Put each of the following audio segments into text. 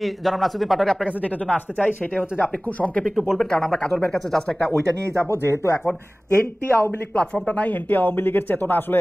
জনাব নাসিরউদ্দিন পাটোয়ারী, আপনার কাছে যেটার জন্য আসতে চাই সেটা হচ্ছে যে আপনি খুব সংক্ষেপে একটু বলবেন, কারণ আমরা কাজল ভাইয়ের কাছে জাস্ট একটা ওইটা নিয়ে যাব, যেহেতু এখন এনটি আওয়ামী লীগ প্ল্যাটফর্মটা নাই। এনটি আওয়ামী লীগের চেতনা আসলে,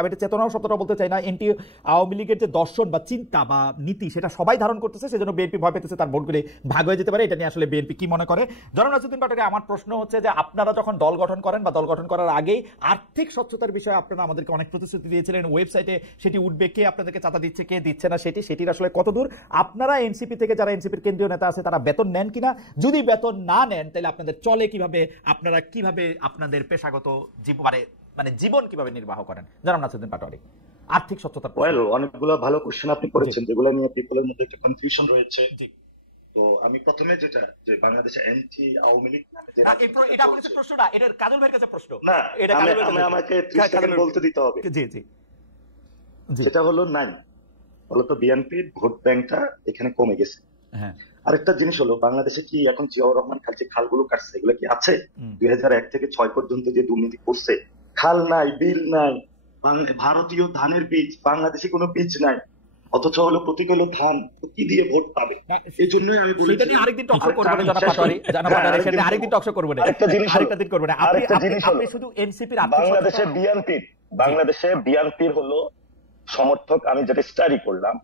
আমি এটা চেতনাও শব্দটা বলতে চাই না, এনটি আওয়ামী লীগের যে দর্শন বা চিন্তা বা নীতি সেটা সবাই ধারণ করতেছে, সেজন্য বিএনপি ভয় পেতেছে তার ভোটগুলি ভাগ হয়ে যেতে পারে। এটা নিয়ে আসলে বিএনপি কি মনে করে? জনাব নাসিরউদ্দিন পাটোয়ারী, আমার প্রশ্ন হচ্ছে যে আপনারা যখন দল গঠন করেন বা দল গঠন করার আগেই আর্থিক স্বচ্ছতার বিষয়ে আপনারা আমাদেরকে অনেক প্রতিশ্রুতি দিয়েছিলেন, ওয়েবসাইটে সেটি উঠবে, কে আপনাদেরকে চাঁদা দিচ্ছে কে দিচ্ছে না সেটির আসলে কতদূর আপনারা এনসিপি থেকে, যারা এনসিপির কেন্দ্রীয় নেতা আছে তারা বেতন নেন কিনা? যদি বেতন না নেন তাহলে আপনাদের চলে কিভাবে, আপনারা কিভাবে আপনাদের পেশাগত মানে জীবন কিভাবে নির্বাহ করেন? জনাব নাসিরউদ্দিন পাটোয়ারী, আর্থিক স্বচ্ছতা। অনেকগুলো ভালো কোশ্চেন আপনি করেছেন, যেগুলো নিয়ে পিপলের মধ্যে একটা কনফিউশন রয়েছে। তো আমি প্রথমে যেটা, যে বাংলাদেশে এন্টি আওয়ামী লীগ না, এটা আপনার কাছে প্রশ্ন না, এটা কাজল ভাইয়ের কাছে প্রশ্ন না, এটা আমাকে 30 সেকেন্ড বলতে দিতে হবে। জি জি, যেটা হলো নাই বলতো বিএনপির ভোট ব্যাংকটা এখানে কমে গেছে। হ্যাঁ, আরেকটা জিনিস হলো, বাংলাদেশে কি এখন জিয়াউর রহমান খাল যে খালগুলো কাটছে এগুলো কি আছে? 2001 থেকে 6 পর্যন্ত যে দুর্নীতি করছে, খাল নাই, বিল নাই, ভারতীয় ধানের বীজ, বাংলাদেশে কোনো বীজ নাই, অথচ হলো প্রতি কিলো ধান কি দিয়ে ভোট পাবে? এই জন্যই আমি বলি সেটা নিয়ে আরেকদিন টক শো করব না, জনাব পাটোয়ারী, সেটা আরেকদিন টক শো করব না, আরেকটা দিন করব না। আপনি শুধু এনসিপির বাংলাদেশে বিএনপির হলো সমর্থক। আমি যেটা স্টাডি করলাম,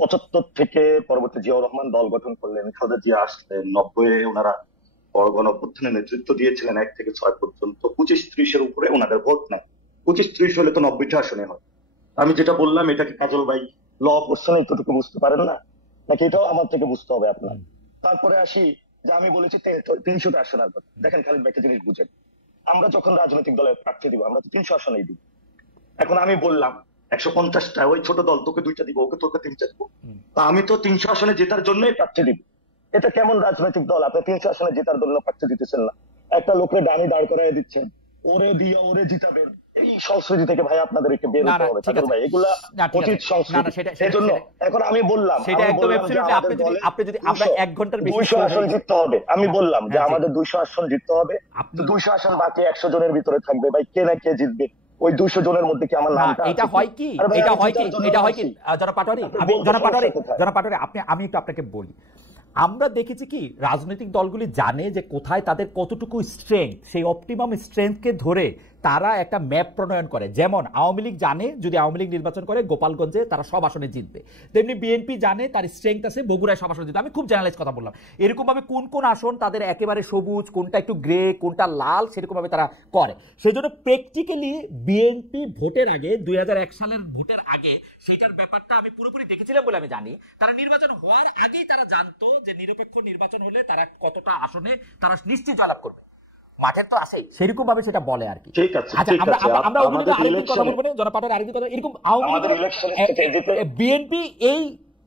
75 থেকে পরবর্তী জিয়াউর রহমান দল গঠন করলেন, খালেদা জিয়া আসলেন, 90 ওনারা গণঅভ্যুত্থানের নেতৃত্ব দিয়েছিলেন 1 থেকে 6 পর্যন্ত। 25-30 উপরে ওনাদের ভোট নাই। 25-30 হলে তো 90টা আসনে হয়। আমি যেটা বললাম, এটা কি কাজল ভাই ল পড়ছেন এতটুকু বুঝতে পারেন না, নাকি এটাও আমার থেকে বুঝতে হবে আপনার? তারপরে আসি যে আমি বলেছি 300টা আসনের কথা। দেখেন খালিদ ভাই, একটা জিনিস বুঝেন, আমরা যখন রাজনৈতিক দলে প্রার্থী দিব আমরা তো 300 আসনেই দিব। এখন আমি বললাম 150টা, ওই ছোট দল তোকে 2টা দিব, ওকে তোকে 3টা দিব, তা আমি তো 300 আসনে জেতার জন্যই প্রার্থী দিব। এটা কেমন রাজনৈতিক দল? আপনি 300 আসনে জেতার জন্য প্রার্থী দিতেছেন না, একটা লোকের ডানি দাঁড় করাই দিচ্ছেন, ওরে দিয়ে ওরে জিতাবেন। এই সংস্কৃতি থেকে ভাই আপনাদের একটু বের হতে হবে ভাই, এগুলা অতীত সংস্কৃতি। এজন্য এখন আমি বললাম সেটা একদম অ্যাবসলিউটলি, আপনি যদি আমরা 1 ঘন্টার বেশি 200 আসন জিততে হবে, আমি বললাম যে আমাদের 200 আসন জিততে হবে, 200 আসন বাকি 100 জনের ভিতরে থাকবে। ভাই কে না কে জিতবে, ওই 200 জনের মধ্যে কি আমার নামটা? এটা হয় কি জনাব পাটোয়ারী, আমি একটু আপনাকে বলি, আমরা দেখেছি কি রাজনৈতিক দলগুলি জানে যে কোথায় তাদের কতটুকু স্ট্রেংথ, সেই অপটিমাম স্ট্রেংথকে ধরে তারা একটা ম্যাপ প্রণয়ন করে। যেমন আওয়ামী লীগ জানে যদি আওয়ামী লীগ নির্বাচন করে গোপালগঞ্জে তারা সব আসনে জিতবে, তেমনি বিএনপি জানে তার স্ট্রেংথ আছে বগুড়ায় সব আসনে জিতবে। আমি খুব জেনারেলাইজ কথা বললাম। এরকম ভাবে কোন কোন আসন তাদের একেবারে সবুজ, কোনটা একটু গ্রে, কোনটা লাল, সেরকম ভাবে তারা করে। সেজন্য প্র্যাকটিক্যালি বিএনপি ভোটের আগে 2001 সালের ভোটের আগে সেটার ব্যাপারটা আমি পুরোপুরি দেখেছিলাম বলে আমি জানি। তারা নির্বাচন হওয়ার আগেই তারা জানতো যে নিরপেক্ষ নির্বাচন হলে তারা কতটা আসনে তারা নিশ্চিত জয়লাভ করবে। মাঠের তো আসে সেরকম ভাবে সেটা বলে আর কি। ঠিক আছে, আমরা আরেকদিন কথা বলবো না, জনাব পাটোয়ারী আরেকদিন কথা। এরকম বিএনপি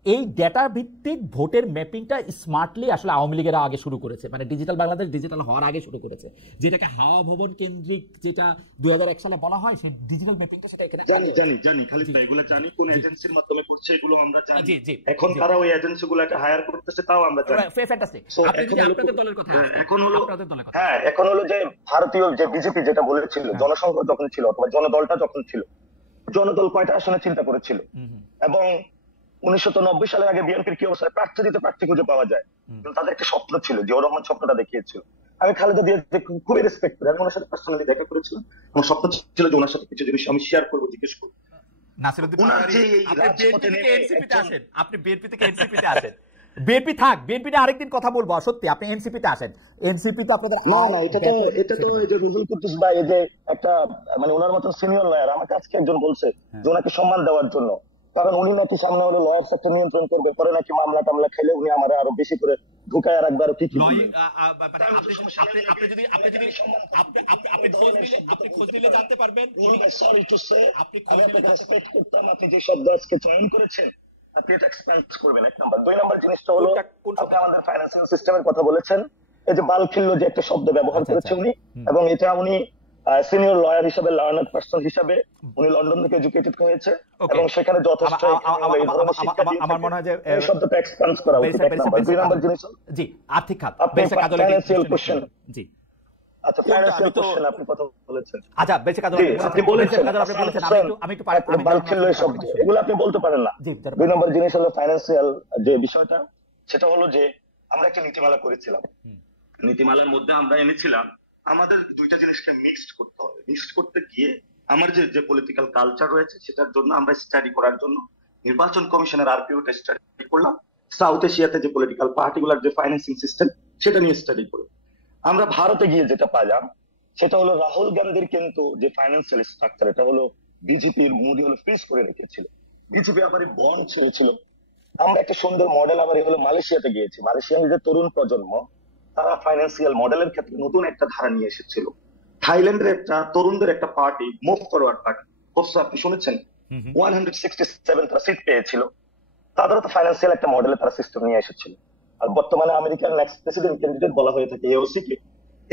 এই ডেটা ভিত্তিক ভোটের ম্যাপিংটা স্মার্টলি আসলে আওয়ামী লীগের আগে শুরু করেছে, মানে ডিজিটাল বাংলাদেশ ডিজিটাল হওয়ার আগে শুরু করেছে, যেটাকে হাওয়া ভবন কেন্দ্রিক যেটা 2001 সালে বলা হয়, সেই ডিজিটাল ম্যাপিংটা সেটা এখানে জানি খালিদ ভাই, এগুলো জানি কোন এজেন্সির মাধ্যমে করছে এগুলো আমরা জানি। জি, এখন তারা ওই এজেন্সিগুলোকে হায়ার করতেছে তাও আমরা জানি। ফ্যান্টাস্টিক। আপনি যদি আপনাদের দলের কথা এখন হলো আপনাদের দলের কথা, হ্যাঁ, এখন হলো যে ভারতীয় যে বিজেপি যেটা বলেছিল, জনসংঘ যখন ছিল অথবা জনদলটা যখন ছিল, জনদল কয়টা আসনে চিন্তা করেছিল, এবং 1990 সালের আগে বিএনপির কি অবস্থা, প্রার্থী দিতে প্রার্থী খুঁজে পাওয়া যায়, কিন্তু তাদের একটা স্বপ্ন ছিল, জিয়াউর রহমান স্বপ্নটা দেখিয়েছিল। আমি খালেদা জিয়া খুবই রেসপেক্ট করি, আমি ওনার সাথে পার্সোনালি দেখা করেছিলাম, আমার স্বপ্ন ছিল যে ওনার সাথে কিছু জিনিস আমি শেয়ার করবো, জিজ্ঞেস করবো। নাসিরউদ্দিন পাটোয়ারী, আপনি বিএনপি থেকে এনসিপিতে আসেন, বিএনপি থাক, বিএনপি নিয়ে আরেকদিন কথা বলবো, সত্যি আপনি এনসিপিতে আসেন, এনসিপি তো আপনাদের না, এটা তো এই যে রুহুল কুদ্দুস ভাই, এই যে একটা মানে ওনার মতো সিনিয়র লয়ার, আমার কাছে একজন বলছে যে ওনাকে সম্মান দেওয়ার জন্য, কারণ উনি নাকি সামনে হলো লয়ার সেক্টর নিয়ন্ত্রণ করবে, পরে নাকি মামলা টামলা খেলে উনি আমার আরো বেশি করে ঢুকায় আর একবার কি আপনি খোঁজ নিলে জানতে পারবেন। সরি টু সে, আপনি রেসপেক্ট করতাম, আপনি যে শব্দ আজকে চয়ন করেছেন আপনি এটা এক্সপেন্ড করবেন, 1 নাম্বার। 2 নাম্বার জিনিসটা হলো আপনি আমাদের ফাইন্যান্সিয়াল সিস্টেমের কথা বলেছেন, এই যে বালখিল্য যে একটা শব্দ ব্যবহার করেছে উনি, এবং এটা উনি সিনিয়র লয়ার হিসেবে, লার্নার পারসন হিসেবে উনি লন্ডন থেকে এডুকেটেড হয়েছে এবং সেখানে যথেষ্ট আমার মনে হয় যে এই শব্দটা এক্সপেন্ড করা উচিত। 2 নাম্বার জিনিস জি আর্থিক খাত, ফাইন্যান্সিয়াল কোশ্চেন। জি আচ্ছা, ফাইন্যান্সিয়াল কোশ্চেন আপনি কথা বলেছেন, আচ্ছা বেঁচে কাজ আপনি বলেছেন, আমি একটু বালখিল্য শব্দ এগুলো আপনি বলতে পারেন না। 2 নাম্বার জিনিস হলো ফাইন্যান্সিয়াল যে বিষয়টা, সেটা হলো যে আমরা একটা নীতিমালা করেছিলাম। হুম। নীতিমালার মধ্যে আমরা এনেছিলাম আমাদের দুইটা জিনিসকে মিক্সড করতে হবে। মিক্সড করতে গিয়ে আমার যে যে পলিটিক্যাল কালচার রয়েছে সেটার জন্য আমরা স্টাডি করার জন্য নির্বাচন কমিশনের আরপিওটা স্টাডি করলাম, সাউথ এশিয়াতে যে পলিটিক্যাল পার্টিগুলার যে ফাইন্যান্সিং সিস্টেম সেটা নিয়ে স্টাডি করি। আমরা ভারতে গিয়ে যেটা পাইলাম সেটা হলো রাহুল গান্ধীর কিন্তু যে ফাইন্যান্সিয়াল স্ট্রাকচার, এটা হলো বিজেপির মোদি হলো ফ্রিজ করে রেখেছিল, বিজেপি আবার বন্ড ছেড়েছিল। আমরা একটা সুন্দর মডেল আবার হলো মালয়েশিয়াতে গিয়েছি। মালয়েশিয়ার যে তরুণ প্রজন্ম তারা ফাইন্যান্সিয়াল মডেলের ক্ষেত্রে নতুন একটা ধারা নিয়ে এসেছিল। থাইল্যান্ডের একটা তরুণদের একটা পার্টি, মুভ ফরওয়ার্ড পার্টি, অবশ্য আপনি শুনেছেন 167 তারা সিট পেয়েছিল। তাদেরও তো ফাইন্যান্সিয়াল একটা মডেলে তারা সিস্টেম নিয়ে এসেছিল। আর বর্তমানে আমেরিকার নেক্সট প্রেসিডেন্ট ক্যান্ডিডেট বলা হয়ে থাকে এওসি কে।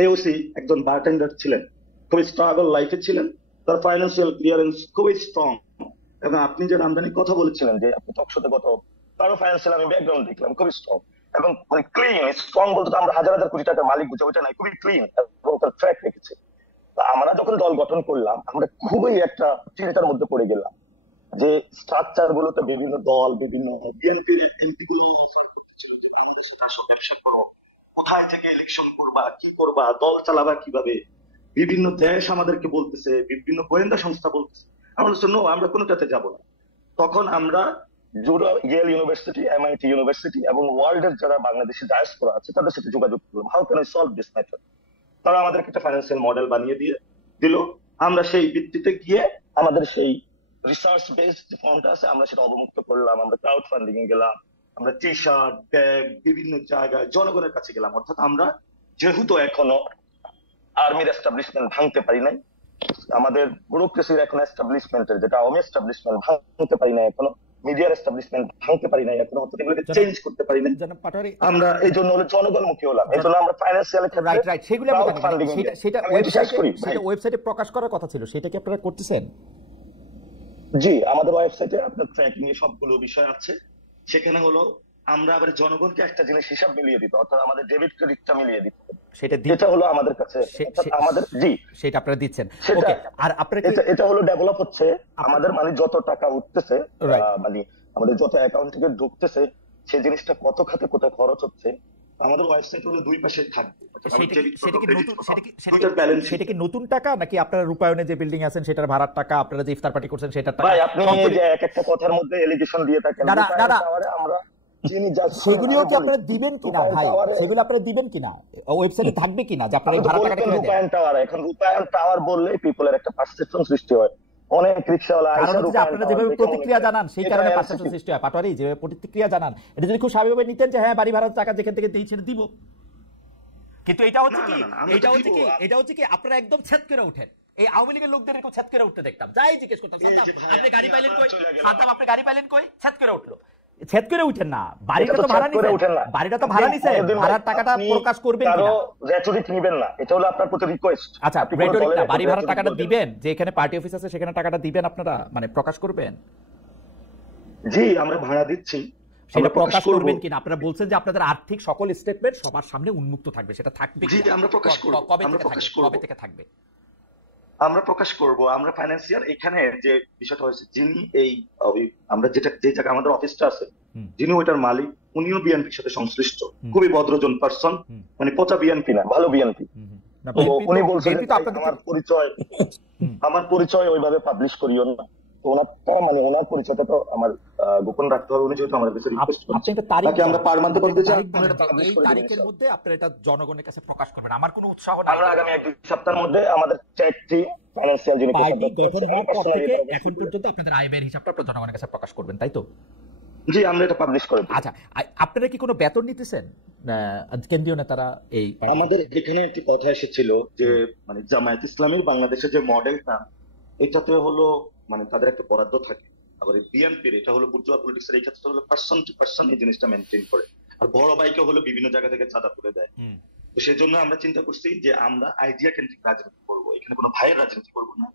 এওসি একজন বারটেন্ডার ছিলেন, খুবই স্ট্রাগল লাইফে ছিলেন, তার ফাইন্যান্সিয়াল ক্লিয়ারেন্স খুবই স্ট্রং। এবং আপনি যে রামদানির কথা বলেছিলেন যে আপনি টকশোতে কত, তারও ফাইন্যান্সিয়াল আমি ব্যাকগ্রাউন্ড দেখলাম খুবই স্ট্রং এবং মানে ক্লিন। স্ট্রং বলতে তো আমরা হাজার হাজার কোটি টাকার মালিক বুঝে ওইটা নাই, খুবই ক্লিন এবং তার ট্র্যাক রেখেছে। তা আমরা যখন দল গঠন করলাম আমরা খুবই একটা চিন্তার মধ্যে পড়ে গেলাম যে স্ট্রাকচার গুলোতে বিভিন্ন দল, বিভিন্ন বিএনপির এমপি গুলো অফার করতেছিল যে আমাদের সাথে আসো, ব্যবসা করো, কোথায় থেকে ইলেকশন করবা, কি করবা, দল চালাবা কিভাবে, বিভিন্ন দেশ আমাদেরকে বলতেছে, বিভিন্ন গোয়েন্দা সংস্থা বলতেছে। আমরা বলছি নো, আমরা কোনোটাতে যাব না। তখন আমরা ইয়েল ইউনিভার্সিটি, এমআইটি ইউনিভার্সিটি এবং ওয়ার্ল্ডের যারা বাংলাদেশি ডায়াসপোরা আছে তাদের সাথে যোগাযোগ করলাম, how can I solve this matter. তারা আমাদেরকে একটা ফাইন্যান্সিয়াল মডেল বানিয়ে দিয়ে দিল। আমরা সেই ভিত্তিতে গিয়ে আমাদের সেই রিসার্চ বেসড যে ফর্মটা আছে আমরা সেটা অবমুক্ত করলাম। আমরা ক্রাউড ফান্ডিং এ গেলাম, আমরা টি শার্ট, ব্যাগ বিভিন্ন জায়গায় জনগণের কাছে গেলাম। অর্থাৎ আমরা যেহেতু এখনো আর্মির এস্টাবলিশমেন্ট ভাঙতে পারি নাই, আমাদের ব্যুরোক্রেসির এখন এস্টাবলিশমেন্টের যেটা আওয়ামী এস্টাবলিশমেন্ট ভাঙতে পারি নাই এখনো, মিডিয়ার এস্টাবলিশমেন্ট ভাঙতে পারি নাই এখনো, অর্থাৎ এগুলোকে চেঞ্জ করতে পারি নাই। আমরা এই জন্য হলো জনগণমুখী হলাম, এই জন্য আমরা ফাইন্যান্সিয়াল রাইট রাইট সেগুলো সেটা ওয়েবসাইটে প্রকাশ করার কথা ছিল, সেটা কি আপনারা করতেছেন? জি, আমাদের ওয়েবসাইটে আপনার ট্র্যাকিং এ সবগুলো বিষয় আছে। সেখানে হলো আমরা আবার জনগণকে একটা জিনিস হিসাব মিলিয়ে দিতে, অর্থাৎ আমাদের ডেবিট ক্রেডিটটা মিলিয়ে দিতে, এটা হলো আমাদের কাছে আমাদের। জি, সেটা আপনারা দিচ্ছেন। ওকে, আর আপনারা এটা হলো ডেভেলপ হচ্ছে আমাদের, মানে যত টাকা উঠতেছে, মানে আমাদের যত অ্যাকাউন্ট থেকে ঢুকতেছে সেই জিনিসটা কত খাতে কোথায় খরচ হচ্ছে আমাদের ওয়েবসাইট হলো দুই পাশে থাকবে। সেটা কি নতুন টাকা নাকি আপনারা রূপায়ণে যে বিল্ডিং আছেন সেটার ভাড়ার টাকা, আপনারা যে ইফতার পার্টি করছেন সেটার টাকা? ভাই আপনি যে এক একটা কথার মধ্যে এলিগেশন দিয়ে থাকেন, আমরা সেগুলিও কি আপনারা দিবেন কিনা ভাই? সেগুলো আপনারা দিবেন কিনা, ওয়েবসাইটে থাকবে কিনা যে আপনারা এই ভাড়া টাকাটা কিনে দেন? রূপায়ণ টাওয়ার, এখন রূপায়ণ টাওয়ার বললে পিপলের একটা পারসেপশন সৃষ্টি হয়, অনেক রিকশাওয়ালা আপনারা যেভাবে প্রতিক্রিয়া জানান সেই কারণে পারসেপশন সৃষ্টি হয়। পাটোয়ারি যেভাবে প্রতিক্রিয়া জানান, এটা যদি খুব স্বাভাবিকভাবে নিতেন যে হ্যাঁ বাড়ি ভাড়ার টাকা যেখান থেকে দিয়েছেন দিব, কিন্তু এটা হচ্ছে কি আপনারা একদম ছেদ করে উঠেন। এই আওয়ামী লীগের লোকদের এরকম ছেদ করে উঠতে দেখতাম, যাই জিজ্ঞেস করতাম আপনি গাড়ি পাইলেন কই, আপনি গাড়ি পাইলেন কই, ছেদ করে উঠলো। ছেদ করে উঠেন না, বাড়িটা তো ভাড়া নিছেন, বাড়িটা তো ভাড়া নিছেন, ভাড়ার টাকাটা প্রকাশ করবেন কিনা? রেটরিক নেবেন না, এটা হলো আপনার প্রতি রিকোয়েস্ট। আচ্ছা, রেটরিক না, বাড়ি ভাড়ার টাকাটা দিবেন, যে এখানে পার্টি অফিস আছে সেখানে টাকাটা দিবেন আপনারা, মানে প্রকাশ করবেন। জি, আমরা ভাড়া দিচ্ছি, সেটা প্রকাশ করবেন কিনা? আপনারা বলছেন যে আপনাদের আর্থিক সকল স্টেটমেন্ট সবার সামনে উন্মুক্ত থাকবে, সেটা থাকবে জি, আমরা প্রকাশ করব। কবে থেকে থাকবে? আমরা প্রকাশ করব। আমরা ফাইন্যান্সিয়াল এখানে যে বিষয়টা হয়েছে, যিনি এই আমরা যে জায়গায় আমাদের অফিসটা আছে, যিনি ওইটার মালিক উনিও বিএনপির সাথে সংশ্লিষ্ট, খুবই ভদ্রজন পারসন, মানে পচা বিএনপি না, ভালো বিএনপি। উনি বলছেন আমার পরিচয় ওইভাবে পাবলিশ করিও না, মানে ওনার পরিচয়টা তো আমার গোপন রাখতে হবে। উনি যেহেতু আমাদের কাছে রিকোয়েস্ট করছেন, তাকে আমরা পারমানেন্ট করতে চাই, এই তারিখের মধ্যে আপনারা এটা জনগণের কাছে প্রকাশ করবেন। আমার কোনো উৎসাহ নাই, আমরা আগামী এক সপ্তাহের মধ্যে আমাদের চ্যাটটি ফাইন্যান্সিয়াল যিনি পার্টি গঠন হওয়ার পর থেকে এখন পর্যন্ত আপনাদের আয় ব্যয়ের হিসাবটা আপনারা জনগণের কাছে প্রকাশ করবেন, তাই তো? জি, আমরা এটা পাবলিশ করে দিই। আচ্ছা, আপনারা কি কোনো বেতন নিতেছেন কেন্দ্রীয় নেতারা? এই আমাদের এখানে একটি কথা এসেছিল যে মানে জামায়াত ইসলামীর বাংলাদেশের যে মডেলটা, এটাতে হলো মানে তাদের একটা বরাদ্দ থাকে, আবার বিএনপির এটা হলো বুর্জোয়া পলিটিক্সের এই ক্ষেত্রে হলো পার্সন টু পার্সন এই জিনিসটা মেনটেন করে, আর বড় ভাইকে হলো বিভিন্ন জায়গা থেকে চাঁদা করে দেয়। তো সেই জন্য আমরা চিন্তা করছি যে আমরা আইডিয়া কেন্দ্রিক রাজনীতি করবো, এখানে কোনো ভাইয়ের রাজনীতি করবো না,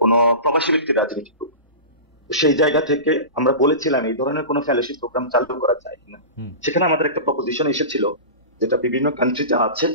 কোনো প্রবাসী ব্যক্তির রাজনীতি করবো। সেই জায়গা থেকে আমরা বলেছিলাম এই ধরনের কোনো ফেলোশিপ প্রোগ্রাম চালু করা যায় কিনা। সেখানে আমাদের একটা প্রপোজিশন এসেছিল যেটা বিভিন্ন কান্ট্রিতে আছে।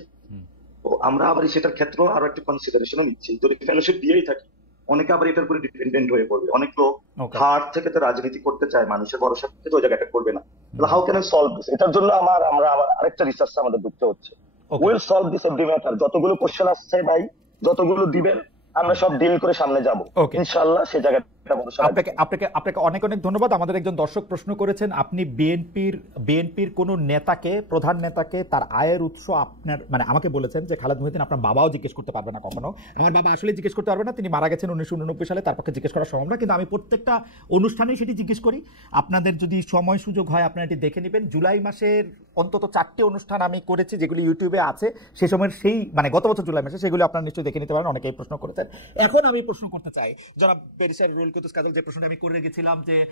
তো আমরা আবার সেটার ক্ষেত্রে আরো একটা কনসিডারেশনও নিচ্ছি, যদি ফেলোশিপ দিয়েই থাকি অনেকে আবার এটার উপরে ডিপেন্ডেন্ট হয়ে পড়বে। অনেক লোক ওকে হার্ট থেকে তো রাজনীতি করতে চায়, মানুষের ভরসা থেকে তো ওই জায়গাটা করবে না। How can I solve this? এটার জন্য আমরা আবার আরেকটা রিসার্চ আমাদের ঢুকতে হচ্ছে। Okay will solve this every matter. যতগুলো কোশ্চেন আসছে ভাই, যতগুলো দিবেন আমরা সব ডিল করে সামনে যাব ওকে ইনশাআল্লাহ। সে জায়গাটা ভরসা রাখবো। আপনাকে আপনাকে আপনাকে অনেক অনেক ধন্যবাদ। আমাদের একজন দর্শক প্রশ্ন করেছেন, আপনি বিএনপির কোন নেতাকে, প্রধান নেতাকে তার আয়ের উৎস আপনার মানে আমাকে বলেছেন যে খালেদ মহিউদ্দিন আপনার বাবাও জিজ্ঞেস করতে পারবে না কখনো। আমার বাবা আসলে জিজ্ঞেস করতে পারবে না, তিনি মারা গেছেন 1989 সালে, তার পক্ষে জিজ্ঞেস করা সম্ভব না। কিন্তু আমি প্রত্যেকটা অনুষ্ঠানেই সেটি জিজ্ঞেস করি। আপনাদের যদি সময় সুযোগ হয় আপনারা এটি দেখে নেবেন। জুলাই মাসের অন্তত 4টি অনুষ্ঠান আমি করেছি যেগুলি ইউটিউবে আছে, সে সময়ের সেই মানে গত বছর জুলাই মাসে, সেগুলো আপনারা নিশ্চয়ই দেখে নিতে পারেন। অনেকেই প্রশ্ন করেছেন। এখন আমি প্রশ্ন করতে চাই জনাব ব্যারিস্টার রুহুল কুদ্দুস কাজল, যে প্রশ্নটা আমি করে রেখেছিলাম যে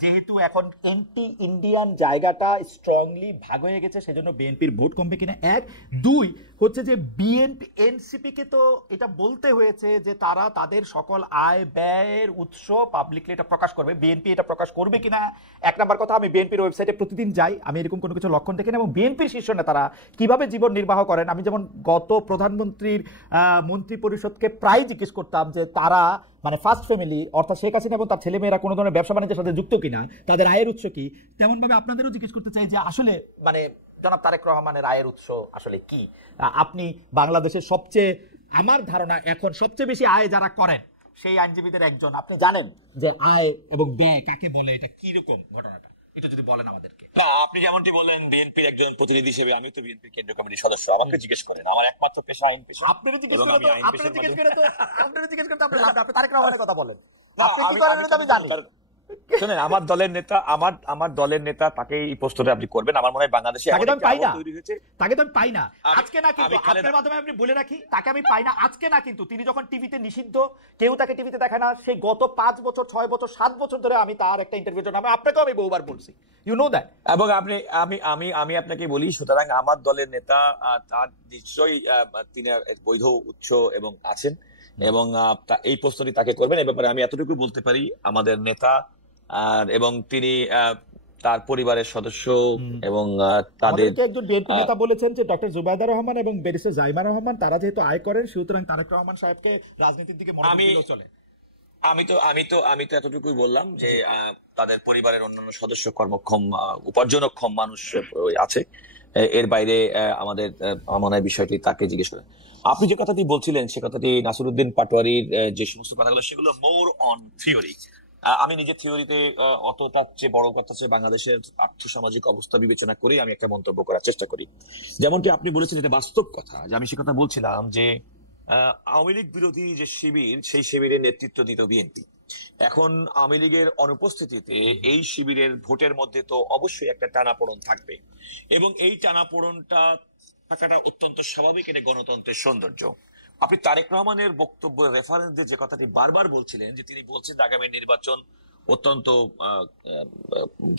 যেহেতু এখন এন্টি ইন্ডিয়ান জায়গাটা স্ট্রংলি ভাগ হয়ে গেছে, সেজন্য বিএনপির ভোট কমবে কিনা, এক। দুই হচ্ছে যে বিএনপি এনসিপিকে তো এটা বলতে হয়েছে যে তারা তাদের সকল আয় ব্যয়ের উৎস পাবলিকলি এটা প্রকাশ করবে, বিএনপি এটা প্রকাশ করবে কিনা। এক নাম্বার কথা, আমি বিএনপির ওয়েবসাইটে প্রতিদিন যাই, আমি এরকম কোনো কিছু লক্ষণ দেখি না। এবং বিএনপির শীর্ষ নেতারা কিভাবে জীবন নির্বাহ করেন, আমি যেমন গত প্রধানমন্ত্রীর মন্ত্রী পরিষদকে প্রায় জিজ্ঞেস করতাম যে তারা মানে ফার্স্ট ফ্যামিলি অর্থাৎ শেখ হাসিনা এবং তার ছেলেমেয়েরা কোনো ধরনের ব্যবসা বাণিজ্যের সাথে যুক্ত কিনা, তাদের আয়ের উৎস কি, তেমন ভাবে আপনাদেরও জিজ্ঞেস করতে চাই যে আসলে মানে জনাব তারেক রহমানের আয়ের উৎস আসলে কি। আপনি বাংলাদেশের সবচেয়ে, আমার ধারণা এখন সবচেয়ে বেশি আয় যারা করেন সেই আইনজীবীদের একজন, আপনি জানেন যে আয় এবং ব্যয় কাকে বলে, এটা কি রকম ঘটনাটা, এটা যদি বলেন আমাদেরকে। আপনি যেমনটি বললেন বিএনপির একজন প্রতিনিধি হিসেবে আমি তো বিএনপির কেন্দ্রীয় কমিটির সদস্য, আমাকে জিজ্ঞেস করেন, আমার একমাত্র পেশা আইন পেশা। আপনারা জিজ্ঞেস এবং করে আমি তো আইন আপনারা পেশার জিজ্ঞেস মাধ্যমে- করে তো আপনারা জিজ্ঞেস করতে আপনি লাভ, আপনি তারেক রহমানের কথা বলেন। না, আপনি কি করেন এটা তো আমি জানি। শোনেন, আমার দলের নেতা তাকে এই প্রশ্নটা আপনি করবেন। আমার মনে হয় বাংলাদেশে তাকে তো আমি পাই না, তৈরি হয়েছে, তাকে তো আমি পাই না আমি- আজকে না, কিন্তু আমি খালেদা- আপনার মাধ্যমে আপনি বলে রাখি, তাকে আমি পাই না আজকে না, কিন্তু তিনি যখন টিভিতে নিষিদ্ধ, কেউ তাকে টিভিতে দেখায় না, সেই গত 5 বছর 6 বছর 7 বছর ধরে আমি তার একটা ইন্টারভিউ জন্য আপনাকেও আমি বহুবার বলছি, ইউ নো দ্যাট। এবং আমি আপনাকে বলি, সুতরাং আমার দলের নেতা তার নিশ্চয়ই তিনি বৈধ উৎস এবং আছেন, এবং এই প্রশ্নটি তাকে করবেন। এ ব্যাপারে আমি এতটুকু বলতে পারি, আমাদের নেতা এবং তিনি তার পরিবারের সদস্য এবং তাদের একজন বিএনপি নেতা বলেছেন যে ডক্টর জুবাইদা রহমান এবং ব্যারিস্টার জাইমা রহমান তারা যেহেতু আয় করেন, সুতরাং তারেক রহমান সাহেবকে রাজনীতির দিকে মনোযোগ দিলেও চলে। আমি তো এতটুকুই বললাম যে তাদের পরিবারের অন্যান্য সদস্য কর্মক্ষম উপার্জনক্ষম মানুষ আছে। এর বাইরে আমাদের মনে হয় বিষয়টি তাকে জিজ্ঞেস করেন। আপনি যে কথাটি বলছিলেন সে কথাটি নাসিরউদ্দিন পাটোয়ারির যে সমস্ত কথাগুলো, সেগুলো মোর অন থিওরি। আমি নিজের থিওরিতে অতটা চেয়ে বড় কথা চেয়ে বাংলাদেশের আর্থসামাজিক অবস্থা বিবেচনা করে আমি একটা মন্তব্য করার চেষ্টা করি। যেমনটি আপনি বলেছেন, এটা বাস্তব কথা, যে আমি সে কথা বলছিলাম যে আওয়ামী লীগ বিরোধী যে শিবির, সেই শিবিরের নেতৃত্ব দিত বিএনপি। এখন আওয়ামী লীগের অনুপস্থিতিতে এই শিবিরের ভোটের মধ্যে তো অবশ্যই একটা টানাপোড়েন থাকবে, এবং এই টানাপোড়েনটা থাকাটা অত্যন্ত স্বাভাবিক, এটা গণতন্ত্রের সৌন্দর্য। আপনি তারেক রহমানের বক্তব্য রেফারেন্স দিয়ে যে কথাটি বারবার বলছিলেন, যে তিনি বলছেন আগামী নির্বাচন অত্যন্ত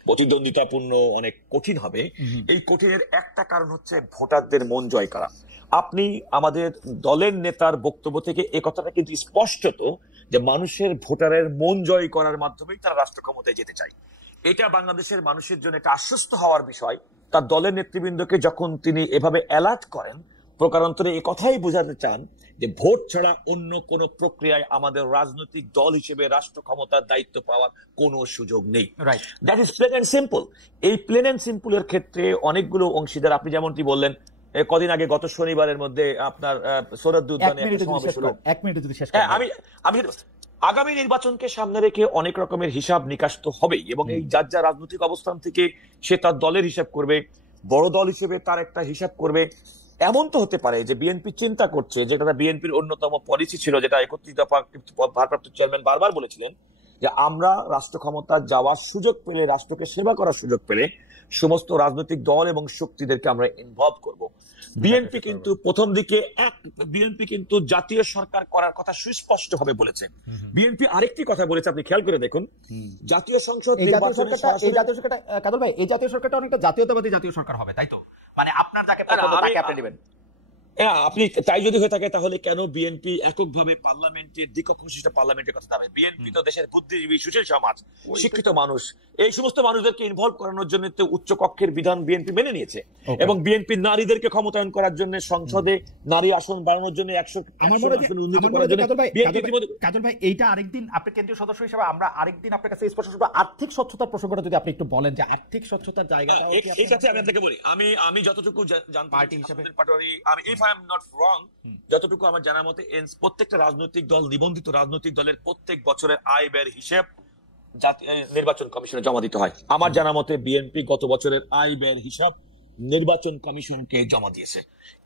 প্রতিদ্বন্দ্বিতাপূর্ণ, অনেক কঠিন হবে। এই কঠিনের একটা কারণ হচ্ছে ভোটারদের মন জয় করা। আপনি আমাদের দলের নেতার বক্তব্য থেকে এ কথাটা কিন্তু স্পষ্টত, যে মানুষের ভোটারের মন জয় করার মাধ্যমেই তারা রাষ্ট্র ক্ষমতায় যেতে চায়। এটা বাংলাদেশের মানুষের জন্য একটা আশ্বস্ত হওয়ার বিষয়। তার দলের নেতৃবৃন্দকে যখন তিনি এভাবে অ্যালার্ট করেন, প্রকারান্তরে এ কথাই বোঝাতে চান যে ভোট ছাড়া অন্য কোন প্রক্রিয়ায় আমাদের রাজনৈতিক দল হিসেবে রাষ্ট্র ক্ষমতার দায়িত্ব পাওয়ার কোনো সুযোগ নেই। That is plain and simple. এই প্লেন এন্ড সিম্পলের ক্ষেত্রে অনেকগুলো অংশীদার, আপনি যেমনটি বললেন, কদিন আগে গত শনিবারের মধ্যে আপনার সৌরদ্দি উদ্যানে একটা সমাবেশ হলো। আমি আগামী নির্বাচনকে সামনে রেখে অনেক রকমের হিসাব নিকাশ তো হবেই, এবং এই যার যা রাজনৈতিক অবস্থান থেকে সে তার দলের হিসাব করবে, বড় দল হিসেবে তার একটা হিসাব করবে। এমন তো হতে পারে যে বিএনপি চিন্তা করছে, যেটা বিএনপির অন্যতম পলিসি ছিল, যেটা 31 দফা ভারপ্রাপ্ত চেয়ারম্যান বারবার বলেছিলেন, যে আমরা রাষ্ট্র ক্ষমতা যাওয়ার সুযোগ পেলে, রাষ্ট্রকে সেবা করার সুযোগ পেলে সমস্ত রাজনৈতিক দল এবং শক্তিদেরকে আমরা ইনভলভ করব। বিএনপি কিন্তু প্রথম দিকে বিএনপি কিন্তু জাতীয় সরকার করার কথা সুস্পষ্ট ভাবে বলেছে। বিএনপি আরেকটি কথা বলেছে, আপনি খেয়াল করে দেখুন, জাতীয় সংসদ এই জাতীয় সরকারটা কাদর ভাই, এই জাতীয় সরকারটা অনেকটা জাতীয়তাবাদী জাতীয় সরকার হবে, তাই তো? মানে আপনার যাকে পছন্দ তাকে আপনি নেবেন। আপনি তাই যদি হয়ে থাকে তাহলে কেন বিএনপি এককভাবে পার্লামেন্টের দ্বিকক্ষ বিশিষ্ট পার্লামেন্টের কথা দাবি? বিএনপি তো দেশের বুদ্ধিজীবী সুশীল সমাজ, শিক্ষিত মানুষ, এই সমস্ত মানুষদেরকে ইনভলভ করানোর জন্য তো উচ্চ কক্ষের বিধান বিএনপি মেনে নিয়েছে এবং বিএনপি নারীদেরকে ক্ষমতায়ন করার জন্য, সংসদে নারী আসন বাড়ানোর জন্য 100 আসন উন্নীত করার জন্য কাজল ভাই এইটা আরেকদিন আপনি কেন্দ্রীয় সদস্য হিসেবে আমরা আরেকদিন আপনার কাছে স্পষ্ট করব। আর্থিক স্বচ্ছতার প্রসঙ্গটা যদি আপনি একটু বলেন যে আর্থিক স্বচ্ছতার জায়গাটা এই কাছে আমি আপনাকে বলি, আমি যতটুকু পার্টি হিসেবে পাটোয়ারি, আমি if I am not wrong, যতটুকু আমার জানার মতে প্রত্যেকটা রাজনৈতিক দল, নিবন্ধিত রাজনৈতিক দলের প্রত্যেক বছরের আয় ব্যয়ের হিসেব নির্বাচন কমিশনে জমা দিতে হয়। আমার জানা মতে বিএনপি গত বছরের আয় ব্যয়ের হিসাব নির্বাচন কমিশনকে জমা দিয়েছে।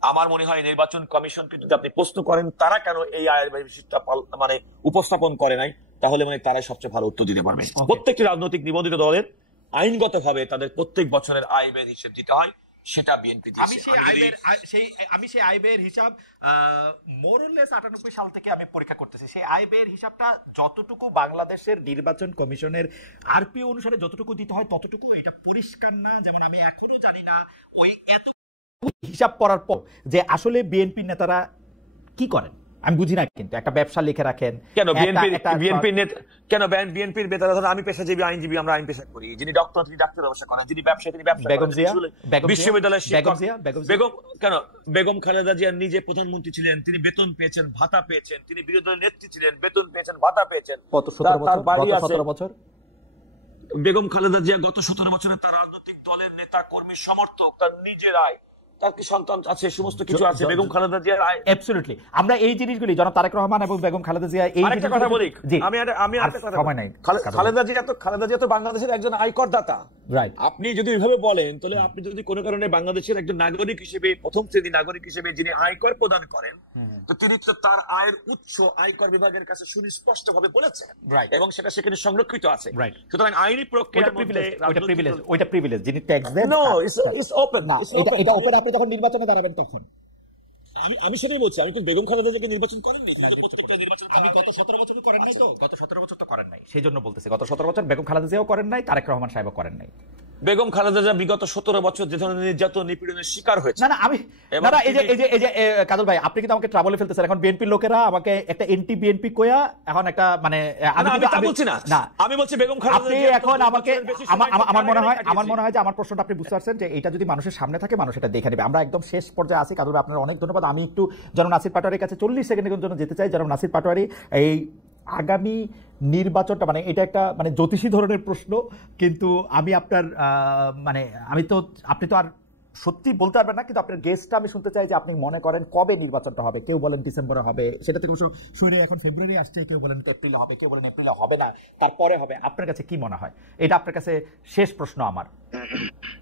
আমার মনে হয় নির্বাচন কমিশনকে যদি আপনি প্রশ্ন করেন তারা কেন এই আয়ের ব্যয়ের হিসাবটা মানে উপস্থাপন করে নাই, তাহলে মানে তারাই সবচেয়ে ভালো উত্তর দিতে পারবে। প্রত্যেকটি রাজনৈতিক নিবন্ধিত দলের আইনগতভাবে তাদের প্রত্যেক বছরের আয় ব্যয়ের হিসাব দিতে হয়, সেটা বিএনপি দিয়েছে। আমি সেই আয় ব্যয়ের হিসাব মোর অর লেস 98 সাল থেকে আমি পরীক্ষা করতেছি। সেই আয় ব্যয়ের হিসাবটা যতটুকু বাংলাদেশের নির্বাচন কমিশনের আরপি অনুসারে যতটুকু দিতে হয় ততটুকু এটা পরিষ্কার না। যেমন আমি এখনো জানি না ওই এত হিসাব করার পর যে আসলে বিএনপি নেতারা কি করেন আমি বুঝি না। কিন্তু একটা ব্যবসা লিখে রাখেন কেন বিএনপির নেতারা, ধরেন আমি পেশাজীবী আইনজীবী, আমরা আইন পেশা করি, যিনি ডক্টর তিনি ডাক্তার ব্যবসা করেন, যিনি ব্যবসায়ী তিনি ব্যবসা করেন, বিশ্ববিদ্যালয়ের শিক্ষক বেগম খালেদা জিয়া নিজে প্রধানমন্ত্রী ছিলেন, তিনি বেতন পেয়েছেন, ভাতা পেয়েছেন, তিনি বিরোধী দলের নেত্রী ছিলেন, বেতন পেয়েছেন, ভাতা পেয়েছেন। তার বাড়ি আছে। বেগম খালেদা জিয়া গত 17 বছরে তার রাজনৈতিক দলের নেতা কর্মী সমর্থক, তার নিজের আয়, তার কি সন্তান আছে, সমস্ত কিছু আছে বেগম খালেদা জিয়ার আয়। অ্যাবসলিউটলি আমরা এই জিনিসগুলি জনাব তারেক রহমান এবং বেগম খালেদা জিয়া এই আরেকটা কথা বলি, আমি একটা কথা বলি, খালেদা জিয়া তো বাংলাদেশের একজন আয়করদাতা। রাইট। আপনি যদি এইভাবে বলেন তাহলে আপনি যদি কোনো কারণে বাংলাদেশের একজন নাগরিক হিসেবে, প্রথম শ্রেণীর নাগরিক হিসেবে যিনি আয়কর প্রদান করেন, তো তিনি তো তার আয়ের উৎস আয়কর বিভাগের কাছে সুস্পষ্ট ভাবে বলেছেন এবং সেটা সেখানে সংরক্ষিত আছে। সুতরাং আইনি প্রক্রিয়ার মধ্যে ওইটা প্রিভিলেজ, যিনি ট্যাক্স দেন। No, it's open. না, এটা ওপেন। আপনি যখন নির্বাচনে দাঁড়াবেন তখন আমি সেটাই বলছি। আমি কিন্তু বেগম খালেদা জিয়াকে নির্বাচন করেননি, প্রত্যেকটা নির্বাচন আমি গত 17 বছর করেন নাই, তো গত 17 বছর তো করেন নাই, সেই জন্য বলতেছি গত 17 বছর বেগম খালেদা জিয়াও করেন নাই, তারেক রহমান সাহেবও করেন নাই। বেগম খালেদা জিয়া বিগত 17 বছর যে ধরনের নির্যাতন নিপীড়নের শিকার হয়েছে। এই যে কাজল ভাই আপনি কিন্তু আমাকে ট্রাবলে ফেলতেছেন। এখন বিএনপির লোকেরা আমাকে একটা এন্টি বিএনপি কোয়া এখন একটা মানে আমি বলছি না, আমি বলছি বেগম খালেদা জিয়া এখন আমাকে আমার মনে হয় যে আমার প্রশ্নটা আপনি বুঝতে পারছেন যে এটা যদি মানুষের সামনে থাকে মানুষ এটা দেখে নেবে। আমরা একদম শেষ পর্যায়ে আছি। কাজল ভাই আপনার অনেক ধন্যবাদ। আমি একটু জনাব নাসির পাটোয়ারির কাছে 40 সেকেন্ডের জন্য যেতে চাই। জনাব নাসির পাটোয়ারি, এই আগামী নির্বাচনটা মানে এটা একটা মানে জ্যোতিষী ধরনের প্রশ্ন, কিন্তু আমি আপনার মানে আপনি তো আর সত্যি বলতে পারবেন না, কিন্তু আপনার গেস্টটা আমি শুনতে চাই যে আপনি মনে করেন কবে নির্বাচনটা হবে। কেউ বলেন ডিসেম্বরে হবে, সেটা থেকে অবশ্য শুনে এখন ফেব্রুয়ারি আসছে, কেউ বলেন এপ্রিলে হবে, কেউ বলেন এপ্রিলে হবে না, তারপরে হবে। আপনার কাছে কি মনে হয়? এটা আপনার কাছে শেষ প্রশ্ন আমার,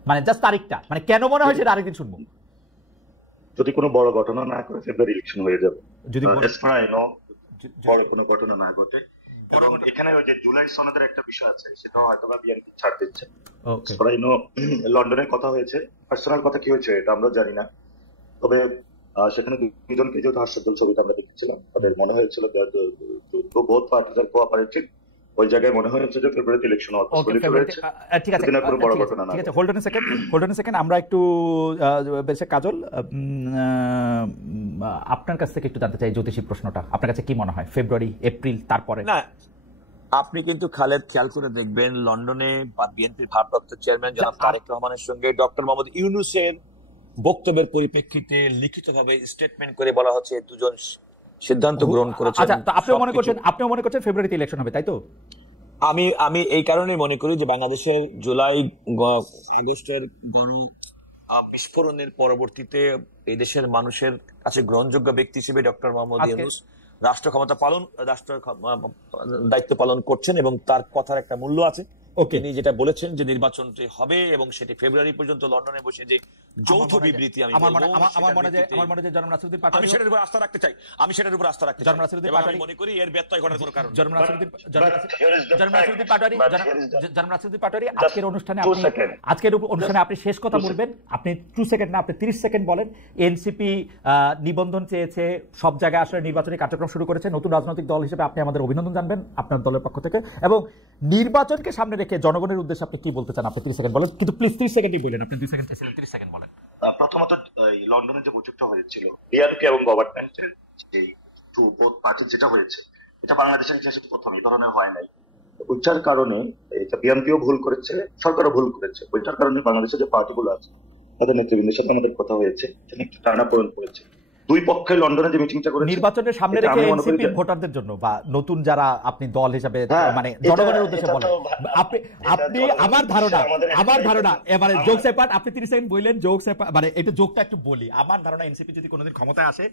মানে জাস্ট তারিখটা মানে কেন মনে হয় সেটা আরেকদিন শুনবো। যদি কোনো বড় ঘটনা না করে ফেব্রুয়ারি ইলেকশন হয়ে যাবে, যদি বড় কোনো ঘটনা না ঘটে। কারণ এখানে ওই যে জুলাই সনদের একটা বিষয় আছে, সেটা হয়তো বা বিএনপি ছাড় দিচ্ছে। লন্ডনের কথা হয়েছে, পার্সোনাল কথা কি হয়েছে এটা আমরা জানি না, তবে সেখানে দুজনকে যেহেতু হাস্যজ্জ্বল ছবিটা আমরা দেখেছিলাম, তাদের মনে হয়েছিল বোথ পার্টিজ আর কোঅপারেটিভ, ওই জায়গায় মনে হয়েছে যে ফেব্রুয়ারিতে ইলেকশন হবে। ঠিক আছে, বড় ঘটনা না। ঠিক আছে, হোল্ড অন সেকেন্ড আমরা একটু বেশ কাজল আপনার কাছ থেকে একটু জানতে চাই জ্যোতিষী প্রশ্নটা। আপনার কাছে কি মনে হয় ফেব্রুয়ারি, এপ্রিল, তারপরে? না, আপনি কিন্তু খালেদ খেয়াল করে দেখবেন লন্ডনে বিএনপির ভারপ্রাপ্ত চেয়ারম্যান জনাব তারেক রহমানের সঙ্গে ডক্টর মোহাম্মদ ইউনূসের বক্তব্যের পরিপ্রেক্ষিতে লিখিতভাবে স্টেটমেন্ট করে বলা হচ্ছে দুজন সিদ্ধান্ত গ্রহণ করেছেন। আচ্ছা, আপনিও মনে করছেন ফেব্রুয়ারিতে ইলেকশন হবে, তাই তো? আমি এই কারণে মনে করি যে বাংলাদেশের জুলাই আগস্টের গণ বিস্ফোরণের পরবর্তীতে এই দেশের মানুষের কাছে গ্রহণযোগ্য ব্যক্তি হিসেবে ডক্টর মোহাম্মদ ইউনূস রাষ্ট্র দায়িত্ব পালন করছেন এবং তার কথার একটা মূল্য আছে। তিনি যেটা বলেছেন যে নির্বাচনটি হবে এবং সেটি ফেব্রুয়ারি পর্যন্ত লন্ডনে বসে যে যৌথ বিবৃতি, আমি সেটার উপর আস্থা রাখতে চাই। আমি মনে করি এর ব্যত্যয় ঘটার কোনো কারণ। আজকের অনুষ্ঠানে আপনি শেষ কথা বলবেন, আপনি 2 সেকেন্ড না, আপনি 30 সেকেন্ড বলেন। এনসিপি নিবন্ধন চেয়েছে, সব জায়গায় আসলে নির্বাচনী কার্যক্রম শুরু করেছে। নতুন রাজনৈতিক দল হিসেবে আপনি আমাদের অভিনন্দন জানবেন আপনার দলের পক্ষ থেকে, এবং নির্বাচনকে সামনে রেখে জনগণের উদ্দেশ্যে আপনি কি বলতে চান? আপনি 30 সেকেন্ড বলেন, কিন্তু প্লিজ 30 সেকেন্ডই বলেন। আপনি 2 সেকেন্ড চেয়েছিলেন, 30 সেকেন্ড বলেন। প্রথমত এই লন্ডনে যে বৈঠকটা হয়েছিল বিএনপি এবং গভর্নমেন্টের যে বোথ পার্টি যেটা হয়েছে, এটা বাংলাদেশের ইতিহাসে প্রথম, এই ধরনের হয় নাই। ওইটার কারণে এটা বিএনপিও ভুল করেছে, সরকারও ভুল করেছে। ওইটার কারণে বাংলাদেশের যে পার্টিগুলো আছে তাদের নেতৃবৃন্দের সাথে আমাদের কথা হয়েছে, তিনি একটু টানাপোড়েন করেছে। দুই পক্ষে লন্ডনে যে মিটিংটা করেছে নির্বাচনের সামনে এটা রেখে আমি মনে করি এনসিপি যে- ভোটারদের জন্য বা নতুন যারা আপনি দল হিসাবে হ্যাঁ, মানে এটা- জনগণের উদ্দেশ্যে এটা বলেন, তো আপনি এটা আপনি জনগণের আমার উদ্দেশ্যে ধারণা আমাদের এবারে আমার- যোগ সেপার্ট আপনি 30 সেকেন্ড বললেন যোগ সেপার্ট মানে এটা যোগটা একটু বলি। আমার ধারণা এনসিপি যদি কোনোদিন ক্ষমতায় আসে,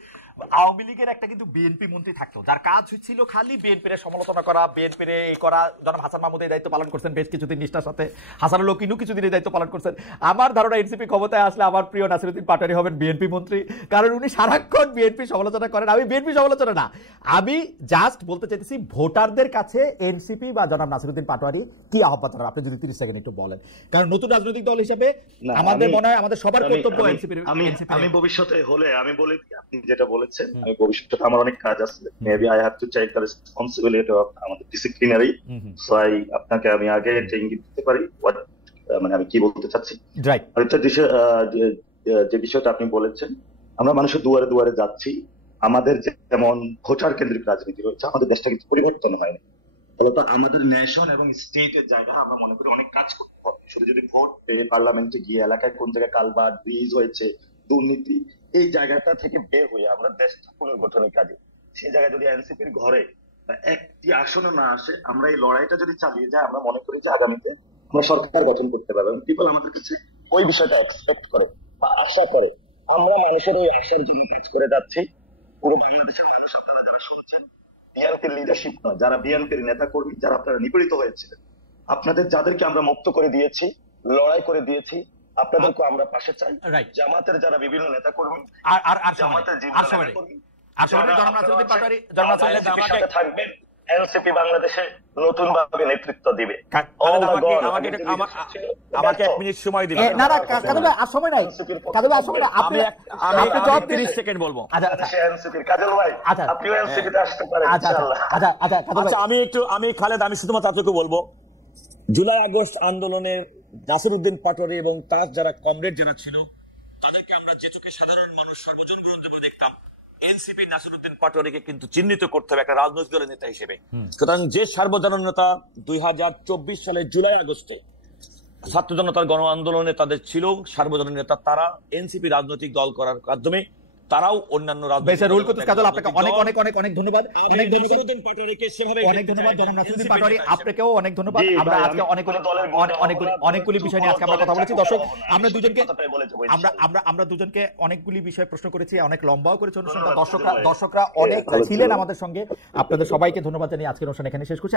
আওয়ামী লীগের একটা কিন্তু বিএনপি মন্ত্রী থাকতো যার কাজ ছিল খালি বিএনপির সমালোচনা করা, বিএনপির এই করা। জনাব হাসান মাহমুদ এই দায়িত্ব পালন করছেন বেশ কিছুদিন নিষ্ঠার সাথে, হাসানুল হক ইনু কিছুদিন এই দায়িত্ব পালন করছেন। আমার ধারণা এনসিপি ক্ষমতায় আসলে আমার প্রিয় নাসিরউদ্দিন পাটোয়ারী হবেন বিএনপি মন্ত্রী, কারণ উনি সারাক্ষণ বিএনপি সমালোচনা করেন। আমি বিএনপি সমালোচনা না, আমি জাস্ট বলতে চাইতেছি ভোটারদের কাছে এনসিপি বা জনাব নাসিরউদ্দিন পাটোয়ারী কি আহ্বান জানাবেন, আপনি যদি 30 সেকেন্ড একটু বলেন। কারণ নতুন রাজনৈতিক দল হিসেবে না, আমাদের আমি- মনে হয় আমাদের সবার কর্তব্য আমি- এনসিপির আমি ভবিষ্যতে হলে আমি বলি আপনি যেটা বলেছেন, আমি ভবিষ্যতে আমার অনেক কাজ আছে, maybe I have to take the responsibility of আমাদের ডিসিপ্লিনারি। সো আপনাকে আমি আগে একটা ইঙ্গিত দিতে পারি মানে আমি কি বলতে চাচ্ছি। রাইট। আরেকটা যে বিষয়টা আপনি বলেছেন, আমরা মানুষের দুয়ারে দুয়ারে যাচ্ছি, আমাদের যেমন ভোটার কেন্দ্রিক রাজনীতি রয়েছে, আমাদের দেশটা কিন্তু পরিবর্তন হয়নি। ফলত আমাদের ন্যাশন এবং স্টেটের জায়গায় আমরা মনে করি অনেক কাজ করতে হবে। শুধু যদি ভোট পার্লামেন্টে গিয়ে এলাকায় কোন জায়গায় কালভার্ট ব্রিজ হয়েছে, দুর্নীতি, এই জায়গাটা থেকে বের হয়ে আমরা দেশটা পুনর্গঠনের কাজে, সেই জায়গায় যদি এনসিপির ঘরে একটি আসনও না আসে, আমরা এই লড়াইটা যদি চালিয়ে যাই, আমরা মনে করি যে আগামীতে আমরা সরকার গঠন করতে পারবো। এবং পিপল আমাদের কাছে ওই বিষয়টা এক্সপেক্ট করে বা আশা করে। আমরা মানুষের ওই আশার জন্য কাজ করে যাচ্ছি। পুরো বাংলাদেশের মানুষ, আপনারা যারা শুনছেন, বিএনপির লিডারশিপ নয়, যারা বিএনপির নেতা কর্মী, যারা আপনারা নিপীড়িত হয়েছিলেন, আপনাদের যাদেরকে আমরা মুক্ত করে দিয়েছি, লড়াই করে দিয়েছি, আপনাদেরকে আমরা পাশে চাই। রাইট। জামাতের যারা বিভিন্ন নেতা কর্মী, আর জামাতের সবাই জনাব নাসিরউদ্দিন পাটোয়ারী, জনাব নাসিরউদ্দিন এনসিপির সাথে থাকবেন, এনসিপি বাংলাদেশে নতুন ভাবে নেতৃত্ব দিবে। আমাকে 1 মিনিট সময় দিবেন। না না কাদু ভাই আর সময় নাই, কাদু ভাই আর সময় নাই, আপনি আপনি জবাব দিন। 30 সেকেন্ড বলবো। আচ্ছা এনসিপির কাজল ভাই, আচ্ছা। আপনিও এনসিপিতে আসতে পারেন আচ্ছা ইনশাআল্লাহ। আচ্ছা কাদু ভাই, আচ্ছা, আমি খালেদ, আমি শুধুমাত্র আপনাকে বলবো, জুলাই আগস্ট আন্দোলনের নাসিরউদ্দিন পাটোয়ারী এবং তার যারা কমরেড যারা ছিল, তাদেরকে আমরা যে চোখে সাধারণ মানুষ সর্বজন গ্রহণযোগ্য দেখতাম, এনসিপি নাসিরউদ্দিন পাটোয়ারীকে কিন্তু চিহ্নিত করতে হবে একটা রাজনৈতিক দলের নেতা হিসেবে। সুতরাং যে সার্বজনীন নেতা 2024 সালের জুলাই আগস্টে ছাত্র জনতার গণ আন্দোলনে তাদের ছিল সার্বজনীন নেতা, তারা এনসিপি রাজনৈতিক দল করার মাধ্যমে তারাও অন্যান্য বেশে রুল কুতুস কাজল, আপনাকে অনেক অনেক অনেক অনেক ধন্যবাদ। অনেক ধন্যবাদ নাসিরউদ্দিন পাটোয়ারীকে সেভাবে অনেক ধন্যবাদ জনাব নাসিরউদ্দিন পাটোয়ারী, আপনাকেও অনেক ধন্যবাদ। জি, আমরা ভাই, আজকে আমি অনেকগুলি বিষয় নিয়ে আজকে আমরা কথা বলেছি। দর্শক, আমরা দুজনকে কথাটাই বলে যাবো আমরা দুজনকে অনেকগুলি বিষয় প্রশ্ন করেছি, অনেক লম্বাও করেছি অনুষ্ঠানটা। ধন্যবাদ, দর্শকরা অনেক ভালো ছিলেন ছিল। আমাদের সঙ্গে। আপনাদের সবাইকে ধন্যবাদ জানিয়ে আজকের অনুষ্ঠান এখানে শেষ করছি।